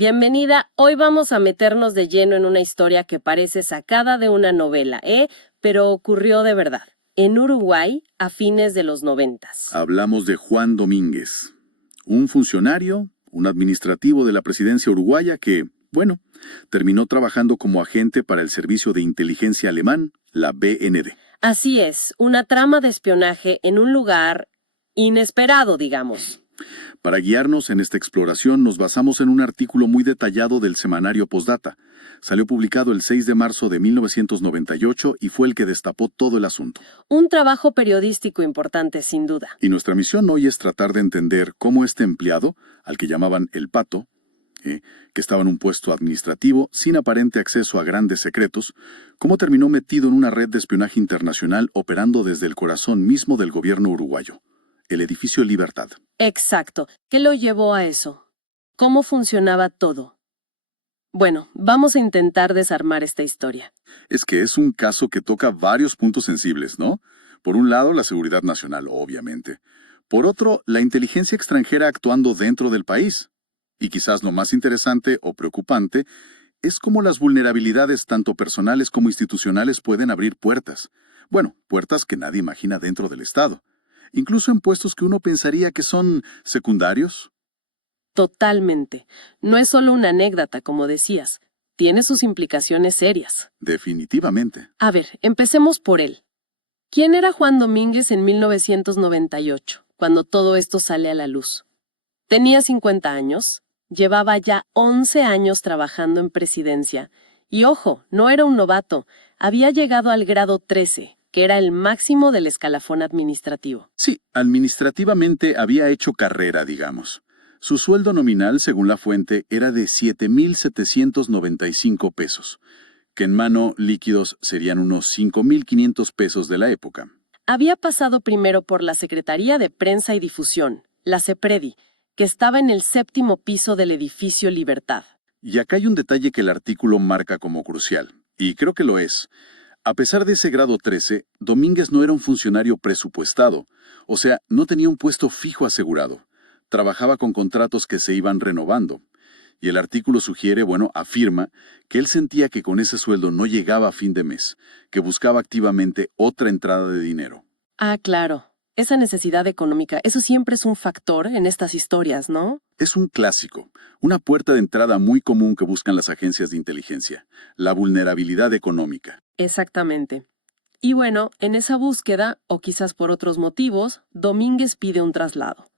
Bienvenida. Hoy vamos a meternos de lleno en una historia que parece sacada de una novela, pero ocurrió de verdad. En Uruguay, a fines de los 90. Hablamos de Juan Domínguez, un funcionario, un administrativo de la presidencia uruguaya que, bueno, terminó trabajando como agente para el servicio de inteligencia alemán, la BND. Así es, una trama de espionaje en un lugar inesperado, digamos. Para guiarnos en esta exploración nos basamos en un artículo muy detallado del semanario Postdata. Salió publicado el 6 de marzo de 1998 y fue el que destapó todo el asunto. Un trabajo periodístico importante, sin duda. Y nuestra misión hoy es tratar de entender cómo este empleado, al que llamaban el Pato, que estaba en un puesto administrativo sin aparente acceso a grandes secretos, cómo terminó metido en una red de espionaje internacional operando desde el corazón mismo del gobierno uruguayo, el edificio Libertad. Exacto. ¿Qué lo llevó a eso? ¿Cómo funcionaba todo? Bueno, vamos a intentar desarmar esta historia. Es que es un caso que toca varios puntos sensibles, ¿no? Por un lado, la seguridad nacional, obviamente. Por otro, la inteligencia extranjera actuando dentro del país. Y quizás lo más interesante o preocupante es cómo las vulnerabilidades tanto personales como institucionales pueden abrir puertas. Bueno, puertas que nadie imagina dentro del Estado. Incluso en puestos que uno pensaría que son secundarios. Totalmente. No es solo una anécdota, como decías. Tiene sus implicaciones serias. Definitivamente. A ver, empecemos por él. ¿Quién era Juan Domínguez en 1998, cuando todo esto sale a la luz? Tenía 50 años, llevaba ya 11 años trabajando en presidencia. Y ojo, no era un novato, había llegado al grado 13, que era el máximo del escalafón administrativo. Sí, administrativamente había hecho carrera, digamos. Su sueldo nominal, según la fuente, era de 7,795 pesos, que en mano líquidos serían unos 5,500 pesos de la época. Había pasado primero por la Secretaría de Prensa y Difusión, la CEPREDI, que estaba en el 7º piso del edificio Libertad. Y acá hay un detalle que el artículo marca como crucial, y creo que lo es. A pesar de ese grado 13, Domínguez no era un funcionario presupuestado, o sea, no tenía un puesto fijo asegurado. Trabajaba con contratos que se iban renovando. Y el artículo sugiere, afirma, que él sentía que con ese sueldo no llegaba a fin de mes, que buscaba activamente otra entrada de dinero. Ah, claro. Esa necesidad económica, eso siempre es un factor en estas historias, ¿no? Es un clásico, una puerta de entrada muy común que buscan las agencias de inteligencia, la vulnerabilidad económica. Exactamente. Y bueno, en esa búsqueda, o quizás por otros motivos, Domínguez pide un traslado.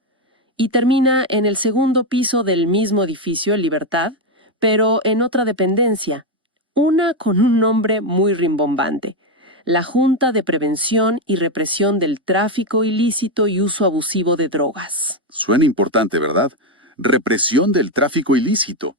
Y termina en el 2º piso del mismo edificio, Libertad, pero en otra dependencia, una con un nombre muy rimbombante: la Junta de Prevención y Represión del Tráfico Ilícito y Uso Abusivo de Drogas. Suena importante, ¿verdad? Represión del tráfico ilícito.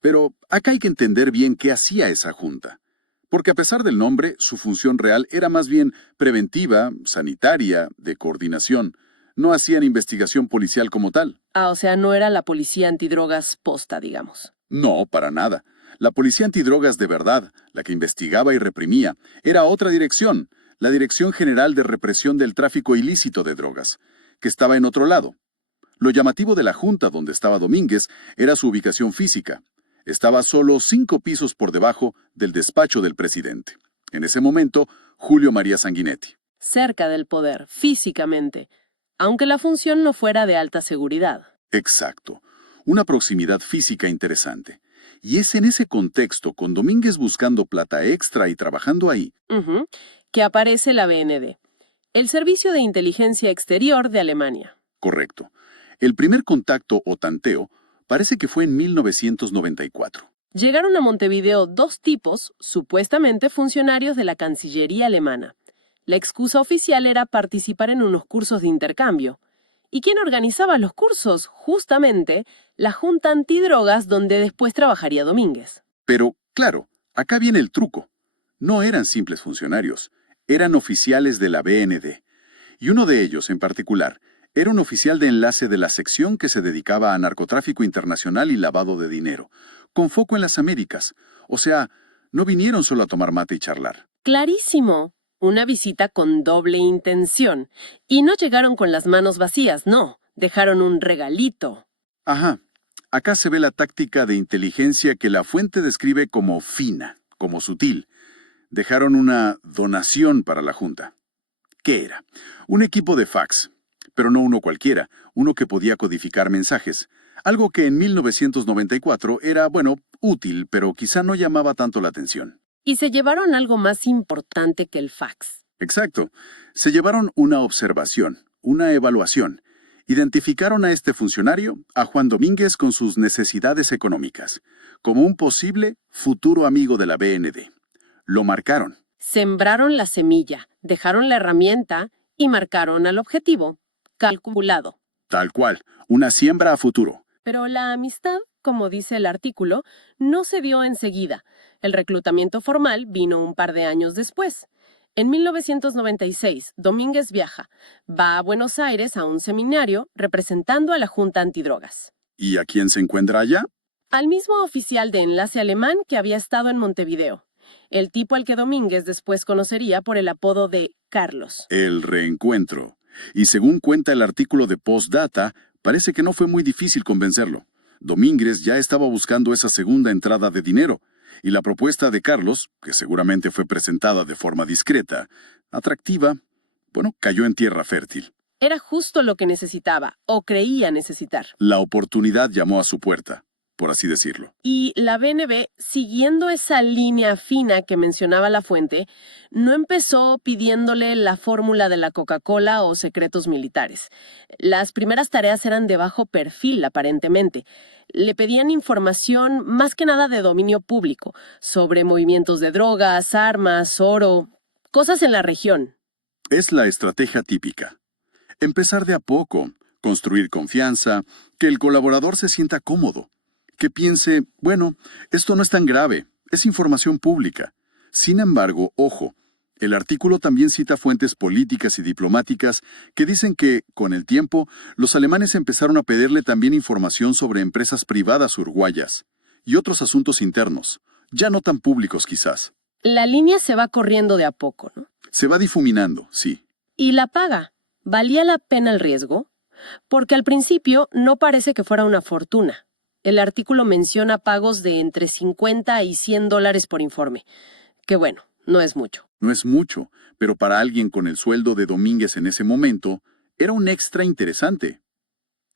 Pero acá hay que entender bien qué hacía esa junta. Porque a pesar del nombre, su función real era más bien preventiva, sanitaria, de coordinación. No hacían investigación policial como tal. Ah, o sea, no era la policía antidrogas posta, digamos. No, para nada. La policía antidrogas de verdad, la que investigaba y reprimía, era otra dirección, la Dirección General de Represión del Tráfico Ilícito de Drogas, que estaba en otro lado. Lo llamativo de la junta donde estaba Domínguez era su ubicación física. Estaba solo 5 pisos por debajo del despacho del presidente. En ese momento, Julio María Sanguinetti. Cerca del poder, físicamente, aunque la función no fuera de alta seguridad. Exacto. Una proximidad física interesante. Y es en ese contexto, con Domínguez buscando plata extra y trabajando ahí, que aparece la BND, el Servicio de Inteligencia Exterior de Alemania. correcto. El primer contacto o tanteo parece que fue en 1994. Llegaron a Montevideo 2 tipos, supuestamente funcionarios de la Cancillería alemana. La excusa oficial era participar en unos cursos de intercambio. ¿Y quién organizaba los cursos? Justamente, la Junta Antidrogas, donde después trabajaría Domínguez. Pero, claro, acá viene el truco. No eran simples funcionarios, eran oficiales de la BND. Y uno de ellos, en particular, era un oficial de enlace de la sección que se dedicaba a narcotráfico internacional y lavado de dinero, con foco en las Américas. O sea, no vinieron solo a tomar mate y charlar. Clarísimo. Una visita con doble intención. Y no llegaron con las manos vacías, no. Dejaron un regalito. Ajá. Acá se ve la táctica de inteligencia que la fuente describe como fina, como sutil. Dejaron una donación para la Junta. ¿Qué era? Un equipo de fax, pero no uno cualquiera, uno que podía codificar mensajes. Algo que en 1994 era, bueno, útil, pero quizá no llamaba tanto la atención. Y se llevaron algo más importante que el fax. Exacto. Se llevaron una observación, una evaluación. Identificaron a este funcionario, a Juan Domínguez, con sus necesidades económicas, como un posible futuro amigo de la BND. Lo marcaron. Sembraron la semilla, dejaron la herramienta y marcaron al objetivo. Calculado. Tal cual, una siembra a futuro. Pero la amistad, como dice el artículo, no se dio enseguida. El reclutamiento formal vino un par de años después. En 1996, Domínguez viaja. Va a Buenos Aires a un seminario representando a la Junta Antidrogas. ¿Y a quién se encuentra allá? Al mismo oficial de enlace alemán que había estado en Montevideo. El tipo al que Domínguez después conocería por el apodo de Carlos. El reencuentro. Y según cuenta el artículo de Postdata, parece que no fue muy difícil convencerlo. Domínguez ya estaba buscando esa segunda entrada de dinero, y la propuesta de Carlos, que seguramente fue presentada de forma discreta, atractiva, bueno, cayó en tierra fértil. Era justo lo que necesitaba, o creía necesitar. La oportunidad llamó a su puerta, por así decirlo. Y la BNB, siguiendo esa línea fina que mencionaba la fuente, no empezó pidiéndole la fórmula de la Coca-Cola o secretos militares. Las primeras tareas eran de bajo perfil, aparentemente. Le pedían información más que nada de dominio público, sobre movimientos de drogas, armas, oro, cosas en la región. Es la estrategia típica. Empezar de a poco, construir confianza, que el colaborador se sienta cómodo, que piense, bueno, esto no es tan grave, es información pública. Sin embargo, ojo, el artículo también cita fuentes políticas y diplomáticas que dicen que, con el tiempo, los alemanes empezaron a pedirle también información sobre empresas privadas uruguayas y otros asuntos internos, ya no tan públicos quizás. La línea se va corriendo de a poco, ¿no? Se va difuminando, sí. ¿Y la paga? ¿Valía la pena el riesgo? Porque al principio no parece que fuera una fortuna. El artículo menciona pagos de entre 50 y $100 por informe. Que bueno, no es mucho. No es mucho, pero para alguien con el sueldo de Domínguez en ese momento, era un extra interesante.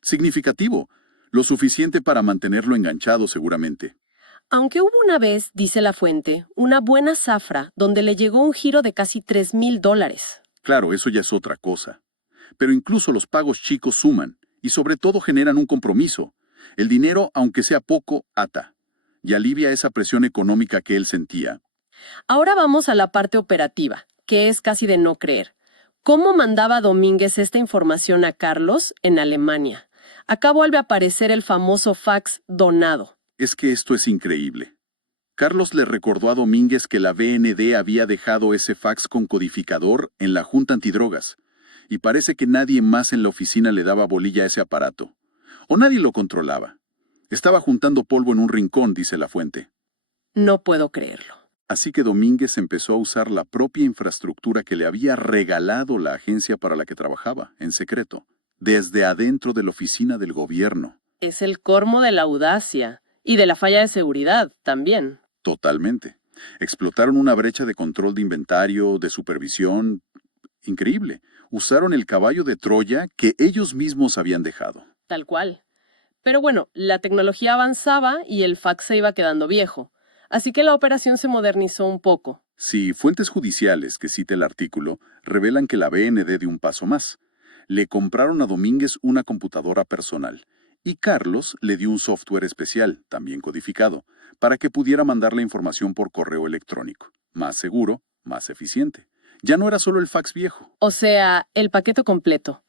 Significativo, lo suficiente para mantenerlo enganchado seguramente. Aunque hubo una vez, dice la fuente, una buena zafra donde le llegó un giro de casi $3,000. Claro, eso ya es otra cosa. Pero incluso los pagos chicos suman, y sobre todo generan un compromiso. El dinero, aunque sea poco, ata, y alivia esa presión económica que él sentía. Ahora vamos a la parte operativa, que es casi de no creer. ¿Cómo mandaba Domínguez esta información a Carlos en Alemania? Acá vuelve a aparecer el famoso fax donado. Es que esto es increíble. Carlos le recordó a Domínguez que la BND había dejado ese fax con codificador en la Junta Antidrogas, y parece que nadie más en la oficina le daba bolilla a ese aparato. O nadie lo controlaba. Estaba juntando polvo en un rincón, dice la fuente. No puedo creerlo. Así que Domínguez empezó a usar la propia infraestructura que le había regalado la agencia para la que trabajaba, en secreto, desde adentro de la oficina del gobierno. Es el colmo de la audacia y de la falla de seguridad también. Totalmente. Explotaron una brecha de control de inventario, de supervisión. Increíble. Usaron el caballo de Troya que ellos mismos habían dejado. Tal cual. Pero bueno, la tecnología avanzaba y el fax se iba quedando viejo. Así que la operación se modernizó un poco. Sí, fuentes judiciales que cita el artículo revelan que la BND dio un paso más. Le compraron a Domínguez una computadora personal y Carlos le dio un software especial, también codificado, para que pudiera mandar la información por correo electrónico. Más seguro, más eficiente. Ya no era solo el fax viejo. O sea, el paquete completo.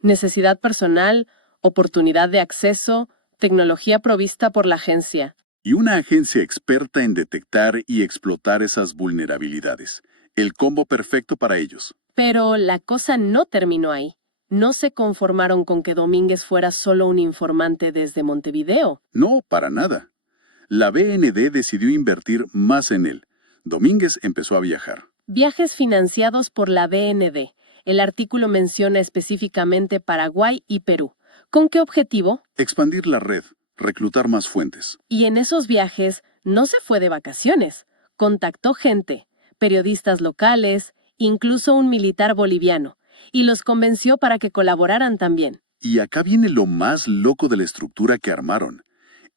Necesidad personal, oportunidad de acceso, tecnología provista por la agencia. Y una agencia experta en detectar y explotar esas vulnerabilidades. El combo perfecto para ellos. Pero la cosa no terminó ahí. No se conformaron con que Domínguez fuera solo un informante desde Montevideo. No, para nada. La BND decidió invertir más en él. Domínguez empezó a viajar. Viajes financiados por la BND. El artículo menciona específicamente Paraguay y Perú. ¿Con qué objetivo? Expandir la red, reclutar más fuentes. Y en esos viajes no se fue de vacaciones. Contactó gente, periodistas locales, incluso un militar boliviano, y los convenció para que colaboraran también. Y acá viene lo más loco de la estructura que armaron.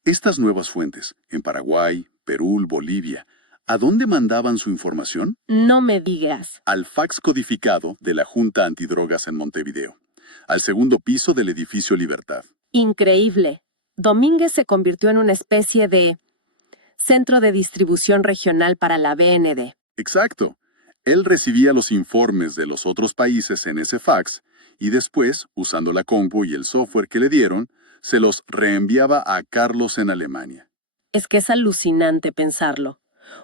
Estas nuevas fuentes, en Paraguay, Perú, Bolivia, ¿a dónde mandaban su información? No me digas. Al fax codificado de la Junta Antidrogas en Montevideo, al segundo piso del edificio Libertad. Increíble. Domínguez se convirtió en una especie de centro de distribución regional para la BND. Exacto. Él recibía los informes de los otros países en ese fax y después, usando la compu y el software que le dieron, se los reenviaba a Carlos en Alemania. Es que es alucinante pensarlo.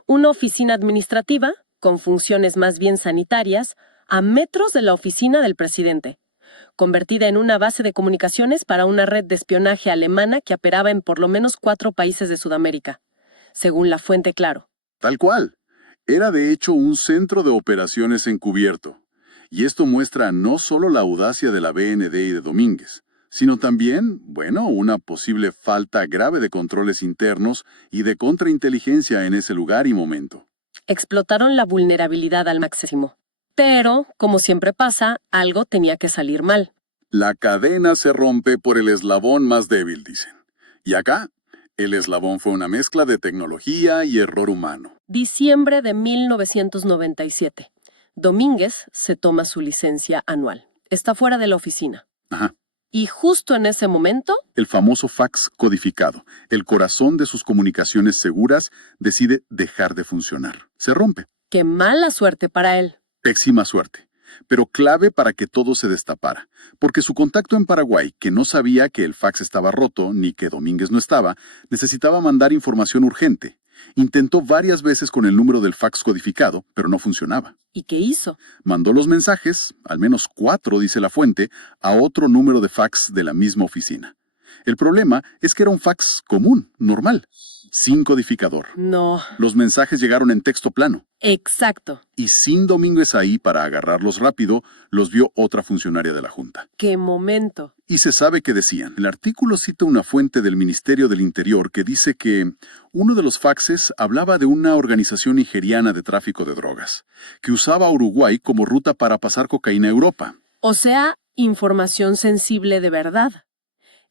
Una oficina administrativa, con funciones más bien sanitarias, a metros de la oficina del presidente, convertida en una base de comunicaciones para una red de espionaje alemana que operaba en por lo menos 4 países de Sudamérica, según la fuente Claro. Tal cual. Era de hecho un centro de operaciones encubierto. Y esto muestra no solo la audacia de la BND y de Domínguez, sino también, una posible falta grave de controles internos y de contrainteligencia en ese lugar y momento. Explotaron la vulnerabilidad al máximo. Pero, como siempre pasa, algo tenía que salir mal. La cadena se rompe por el eslabón más débil, dicen. Y acá, el eslabón fue una mezcla de tecnología y error humano. Diciembre de 1997. Domínguez se toma su licencia anual. Está fuera de la oficina. Ajá. Y justo en ese momento, El famoso fax codificado, el corazón de sus comunicaciones seguras, decide dejar de funcionar. Se rompe. qué mala suerte para él. Pésima suerte, pero clave para que todo se destapara, porque su contacto en Paraguay, que no sabía que el fax estaba roto ni que Domínguez no estaba, necesitaba mandar información urgente. Intentó varias veces con el número del fax codificado, pero no funcionaba. ¿Y qué hizo? Mandó los mensajes, al menos 4, dice la fuente, a otro número de fax de la misma oficina. El problema es que era un fax común, normal, sin codificador. No. Los mensajes llegaron en texto plano. Exacto. Y sin Domínguez ahí para agarrarlos rápido, los vio otra funcionaria de la Junta. ¡Qué momento! Y se sabe que decían. El artículo cita una fuente del Ministerio del Interior que dice que uno de los faxes hablaba de una organización nigeriana de tráfico de drogas, que usaba a Uruguay como ruta para pasar cocaína a Europa. O sea, información sensible de verdad.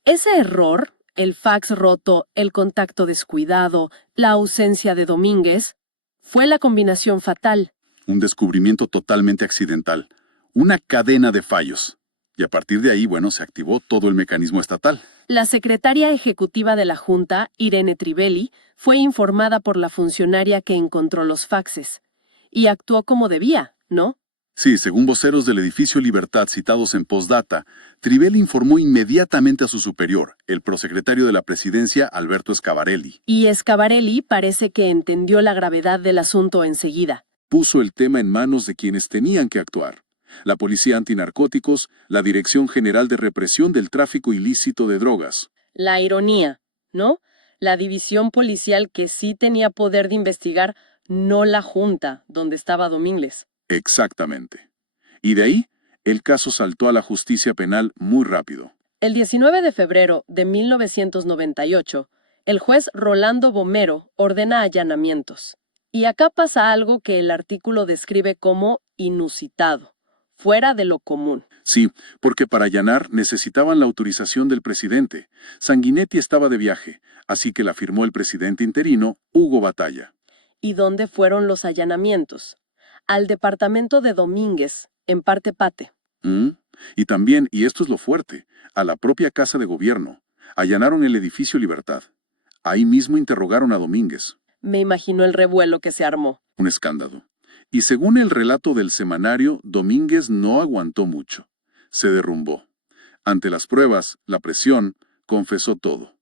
Ese error, el fax roto, el contacto descuidado, la ausencia de Domínguez, fue la combinación fatal. Un descubrimiento totalmente accidental. Una cadena de fallos. Y a partir de ahí, se activó todo el mecanismo estatal. La secretaria ejecutiva de la Junta, Irene Trivelli, fue informada por la funcionaria que encontró los faxes. Y actuó como debía, ¿no? Sí, según voceros del edificio Libertad citados en Postdata, Trivelli informó inmediatamente a su superior, el prosecretario de la presidencia, Alberto Scavarelli. Y Scavarelli parece que entendió la gravedad del asunto enseguida. Puso el tema en manos de quienes tenían que actuar. La Policía Antinarcóticos, la Dirección General de Represión del Tráfico Ilícito de Drogas. La ironía, ¿no? La división policial que sí tenía poder de investigar, no la Junta, donde estaba Domínguez. Exactamente. Y de ahí, el caso saltó a la justicia penal muy rápido. El 19 de febrero de 1998, el juez Rolando Bomero ordena allanamientos. Y acá pasa algo que el artículo describe como inusitado, fuera de lo común. Sí, porque para allanar necesitaban la autorización del presidente. Sanguinetti estaba de viaje, así que la firmó el presidente interino, Hugo Batalla. ¿Y dónde fueron los allanamientos? Al departamento de Domínguez, en Parte Pate. Y también, y esto es lo fuerte, a la propia Casa de Gobierno. Allanaron el edificio Libertad. Ahí mismo interrogaron a Domínguez. Me imagino el revuelo que se armó. Un escándalo. Y según el relato del semanario, Domínguez no aguantó mucho. Se derrumbó. Ante las pruebas, la presión, confesó todo.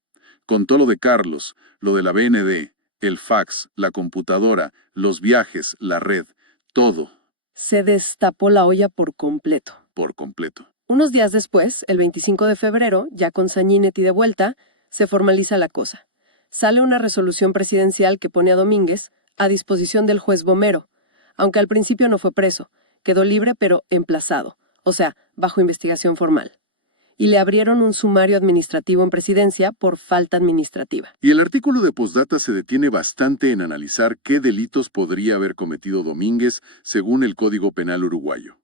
Contó lo de Carlos, lo de la BND, el fax, la computadora, los viajes, la red, todo. Se destapó la olla por completo. Por completo. Unos días después, el 25 de febrero, ya con Sanguinetti de vuelta, se formaliza la cosa. Sale una resolución presidencial que pone a Domínguez a disposición del juez Bomero, aunque al principio no fue preso, quedó libre pero emplazado, o sea, bajo investigación formal. y le abrieron un sumario administrativo en presidencia por falta administrativa. Y el artículo de Postdata se detiene bastante en analizar qué delitos podría haber cometido Domínguez según el Código Penal uruguayo.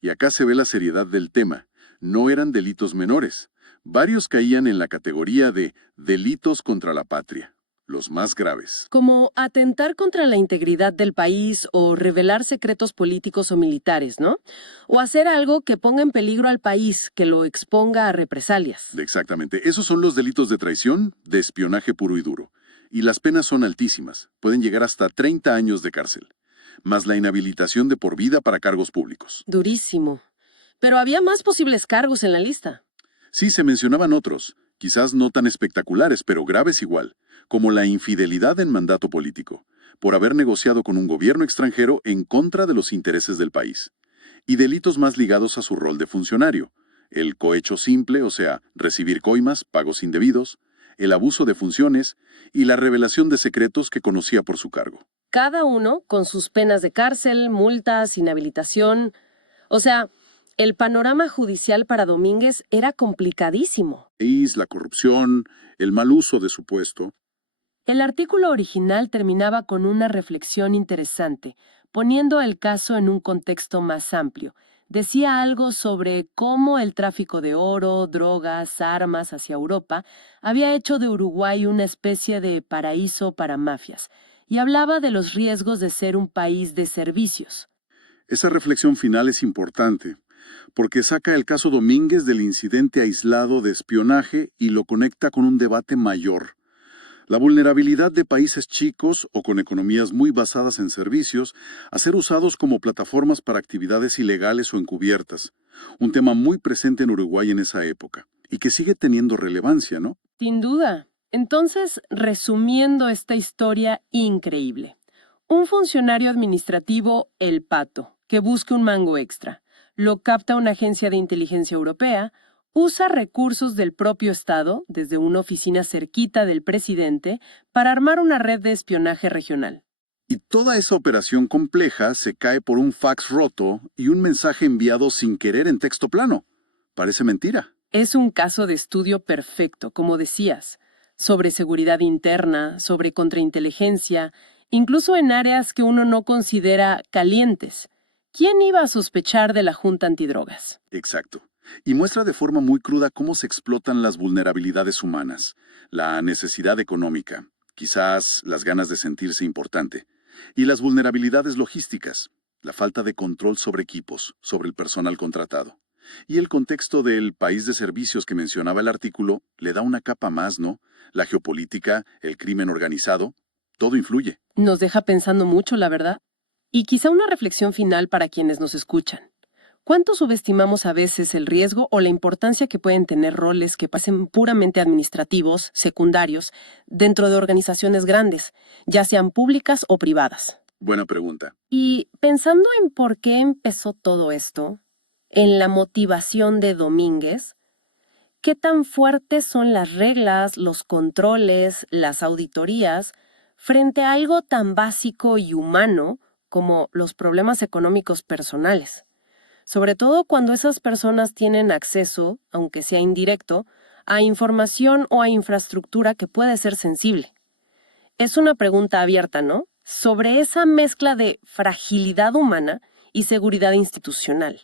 Y acá se ve la seriedad del tema. No eran delitos menores. Varios caían en la categoría de delitos contra la patria, los más graves. Como atentar contra la integridad del país o revelar secretos políticos o militares, ¿no? O hacer algo que ponga en peligro al país, que lo exponga a represalias. Exactamente. Esos son los delitos de traición, de espionaje puro y duro. Y las penas son altísimas. Pueden llegar hasta 30 años de cárcel. Más la inhabilitación de por vida para cargos públicos. Durísimo. Pero había más posibles cargos en la lista. Sí, se mencionaban otros, quizás no tan espectaculares, pero graves igual, como la infidelidad en mandato político, por haber negociado con un gobierno extranjero en contra de los intereses del país. Y delitos más ligados a su rol de funcionario, el cohecho simple, o sea, recibir coimas, pagos indebidos, el abuso de funciones y la revelación de secretos que conocía por su cargo. Cada uno con sus penas de cárcel, multas, inhabilitación. O sea, el panorama judicial para Domínguez era complicadísimo. La corrupción, el mal uso de su puesto. El artículo original terminaba con una reflexión interesante, poniendo el caso en un contexto más amplio. Decía algo sobre cómo el tráfico de oro, drogas, armas hacia Europa había hecho de Uruguay una especie de paraíso para mafias, y hablaba de los riesgos de ser un país de servicios. Esa reflexión final es importante, porque saca el caso Domínguez del incidente aislado de espionaje y lo conecta con un debate mayor. La vulnerabilidad de países chicos o con economías muy basadas en servicios a ser usados como plataformas para actividades ilegales o encubiertas. Un tema muy presente en Uruguay en esa época y que sigue teniendo relevancia, ¿no? Sin duda. Entonces, resumiendo esta historia increíble. Un funcionario administrativo, el Pato, que busca un mango extra. Lo capta una agencia de inteligencia europea, usa recursos del propio Estado, desde una oficina cerquita del presidente, para armar una red de espionaje regional. Y toda esa operación compleja se cae por un fax roto y un mensaje enviado sin querer en texto plano. Parece mentira. Es un caso de estudio perfecto, como decías, sobre seguridad interna, sobre contrainteligencia, incluso en áreas que uno no considera calientes. ¿Quién iba a sospechar de la Junta Antidrogas? Exacto. Y muestra de forma muy cruda cómo se explotan las vulnerabilidades humanas, la necesidad económica, quizás las ganas de sentirse importante, y las vulnerabilidades logísticas, la falta de control sobre equipos, sobre el personal contratado. Y el contexto del país de servicios que mencionaba el artículo le da una capa más, ¿no? La geopolítica, el crimen organizado, todo influye. Nos deja pensando mucho, la verdad. Y quizá una reflexión final para quienes nos escuchan. ¿Cuánto subestimamos a veces el riesgo o la importancia que pueden tener roles que pasen puramente administrativos, secundarios, dentro de organizaciones grandes, ya sean públicas o privadas? Buena pregunta. Y pensando en por qué empezó todo esto, en la motivación de Domínguez, ¿qué tan fuertes son las reglas, los controles, las auditorías frente a algo tan básico y humano como los problemas económicos personales? Sobre todo cuando esas personas tienen acceso, aunque sea indirecto, a información o a infraestructura que puede ser sensible. Es una pregunta abierta, ¿no? Sobre esa mezcla de fragilidad humana y seguridad institucional.